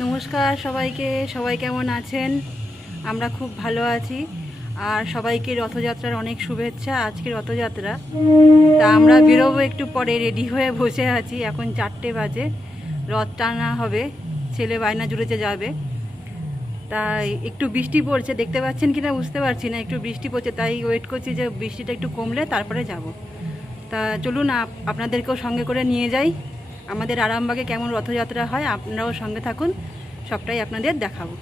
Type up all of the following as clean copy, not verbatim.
নমস্কার সবাইকে। সবাই কেমন আছেন? আমরা খুব ভালো আছি। আর সবাইকে রথযাত্রার অনেক শুভেচ্ছা। আজকে রথযাত্রা, তা আমরা বেরোবো একটু পরে, রেডি হয়ে বসে আছি। এখন 4টে বাজে, রথ টানা হবে, ছেলে বায়না জুড়েছে যাবে। তাই একটু বৃষ্টি পড়ছে, দেখতে পাচ্ছেন কিনা বুঝতে পারছি না, একটু বৃষ্টি পড়ছে, তাই ওয়েট করছি যে বৃষ্টিটা একটু কমলে তারপরে যাব। তা চলুন আপনাদেরকেও সঙ্গে করে নিয়ে যাই। আমাদের আরামবাগে কেমন রথযাত্রা হয় আপনারাও সঙ্গে থাকুন, সবটাই আপনাদের দেখাবো।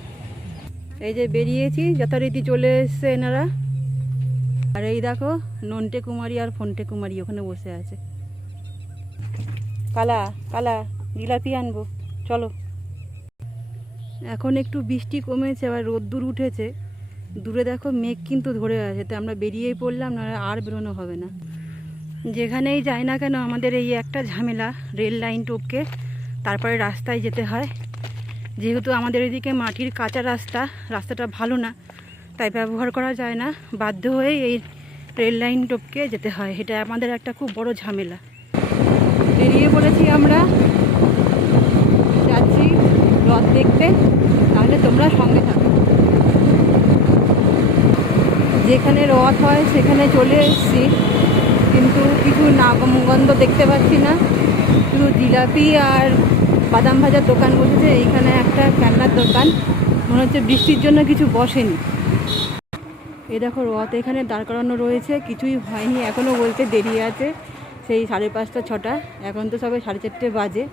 এই যে বেরিয়েছি, যথারীতি চলে এসছে এনারা। আর এই দেখো নন্টে কুমারী আর ফন্টে কুমারী ওখানে বসে আছে। কালা কালা জিলাপি আনবো, চলো। এখন একটু বৃষ্টি কমেছে, আবার রোদ্দুর উঠেছে। দূরে দেখো মেঘ কিন্তু ধরে আছে, তো আমরা বেরিয়েই পড়লাম, না আর বেরোনো হবে না। যেখানেই যাই না কেন আমাদের এই একটা ঝামেলা, রেল লাইন টপকে তারপরে রাস্তায় যেতে হয়। যেহেতু আমাদের এদিকে মাটির কাঁচা রাস্তাটা ভালো না, তাই ব্যবহার করা যায় না, বাধ্য হয়ে এই রেল লাইন টপকে যেতে হয়। এটা আমাদের একটা খুব বড় ঝামেলা। বেরিয়ে পড়েছি, আমরা যাচ্ছি রথ দেখতে, তাহলে তোমরা সঙ্গে থাকো। যেখানে রথ হয় সেখানে চলে এসেছি, কিন্তু কিছু নামগন্ধ দেখতে পাচ্ছি না। শুধু জিলাপি আর বাদাম ভাজার দোকান বসেছে। এইখানে একটা খেলনার দোকান, মনে হচ্ছে বৃষ্টির জন্য কিছু বসেনি। এই দেখো রথ এখানে দাঁড় করানো রয়েছে, কিছুই হয়নি এখনও, বলতে দেরি আছে, সেই 5:30 6টা, এখন তো সবে 4:30 বাজে।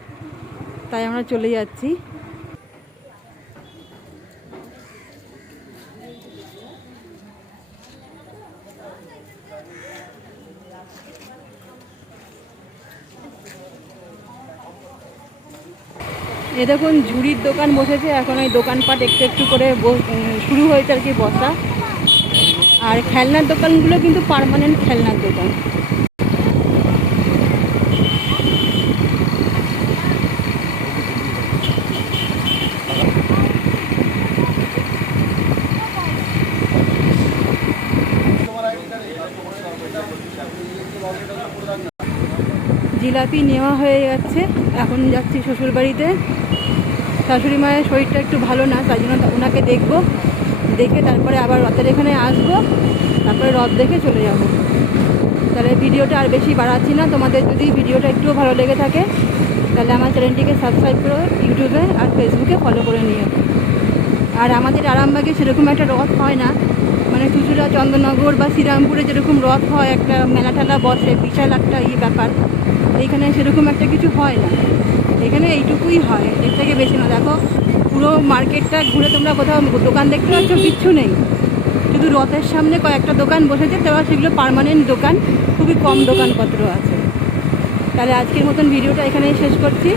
তাই আমরা চলে যাচ্ছি। এ দেখুন ঝুড়ির দোকান বসেছে, এখন ওই দোকানপাট একটু একটু করে শুরু হয়েছে আর কি বসা। আর খেলনার দোকানগুলো কিন্তু পার্মানেন্ট খেলনার দোকান। জিলাপি নেওয়া হয়ে যাচ্ছে, এখন যাচ্ছি শ্বশুরবাড়িতে। শাশুড়ি মায়ের শরীরটা একটু ভালো না, তাই জন্য ওনাকে দেখবো, দেখে তারপরে আবার রথের এখানে আসবো, তারপরে রথ দেখে চলে যাব। তাহলে ভিডিওটা আর বেশি বাড়াচ্ছি না। তোমাদের যদি ভিডিওটা একটুও ভালো লেগে থাকে তাহলে আমার চ্যানেলটিকে সাবস্ক্রাইব করো, ইউটিউবে আর ফেসবুকে ফলো করে নিও। আর আমাদের আরামবাগে সেরকম একটা রথ হয় না, মানে চুঁচুড়া, চন্দননগর বা শ্রীরামপুরে যেরকম রথ হয়, একটা মেলা টেলা বসে, বিশাল একটা ব্যাপার। এইখানে সেরকম একটা কিছু হয় না, এখানে এইটুকুই হয়, এর থেকে বেশি না। দেখো পুরো মার্কেটটা ঘুরে তোমরা কোথাও দোকান দেখতে পাচ্ছ, কিচ্ছু নেই, শুধু রথের সামনে কয়েকটা দোকান বসেছে, তবে সেগুলো পার্মানেন্ট দোকান, খুবই কম দোকানপত্র আছে। তাহলে আজকের মতন ভিডিওটা এখানেই শেষ করছি।